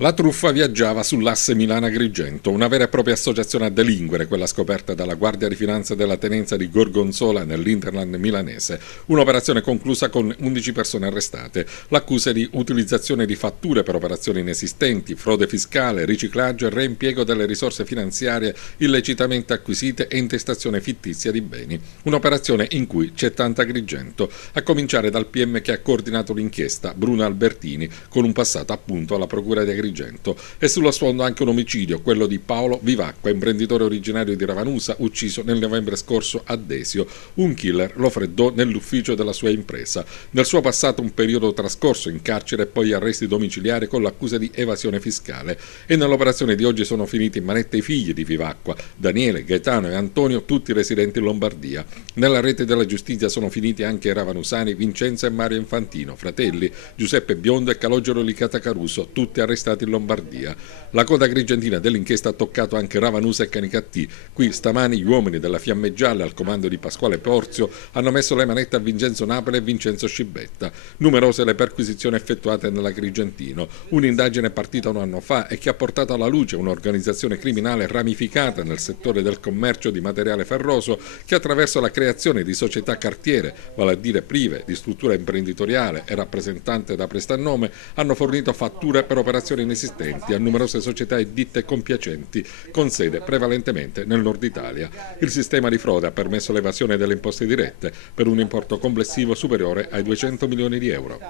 La truffa viaggiava sull'asse Milano-Agrigento, una vera e propria associazione a delinquere, quella scoperta dalla Guardia di Finanza della Tenenza di Gorgonzola nell'Interland milanese. Un'operazione conclusa con 11 persone arrestate. L'accusa è di utilizzazione di fatture per operazioni inesistenti, frode fiscale, riciclaggio e reimpiego delle risorse finanziarie illecitamente acquisite e intestazione fittizia di beni. Un'operazione in cui c'è tanta Agrigento, a cominciare dal PM che ha coordinato l'inchiesta, Bruno Albertini, con un passato appunto alla Procura di Agrigento. E sullo sfondo anche un omicidio, quello di Paolo Vivacqua, imprenditore originario di Ravanusa, ucciso nel novembre scorso a Desio. Un killer lo freddò nell'ufficio della sua impresa. Nel suo passato un periodo trascorso in carcere e poi arresti domiciliari con l'accusa di evasione fiscale. E nell'operazione di oggi sono finiti in manette i figli di Vivacqua, Daniele, Gaetano e Antonio, tutti residenti in Lombardia. Nella rete della giustizia sono finiti anche i ravanusani Vincenzo e Mario Infantino, fratelli Giuseppe Biondo e Calogero Licata Caruso, tutti arrestati in Lombardia. La coda agrigentina dell'inchiesta ha toccato anche Ravanusa e Canicattì. Qui stamani gli uomini della Fiamme Gialle al comando di Pasquale Porzio hanno messo le manette a Vincenzo Napoli e Vincenzo Scibetta. Numerose le perquisizioni effettuate nell'Agrigentino. Un'indagine partita un anno fa e che ha portato alla luce un'organizzazione criminale ramificata nel settore del commercio di materiale ferroso che attraverso la creazione di società cartiere, vale a dire prive di struttura imprenditoriale e rappresentante da prestannome, hanno fornito fatture per operazioni inesistenti a numerose società e ditte compiacenti con sede prevalentemente nel nord Italia. Il sistema di frode ha permesso l'evasione delle imposte dirette per un importo complessivo superiore ai 200 milioni di euro.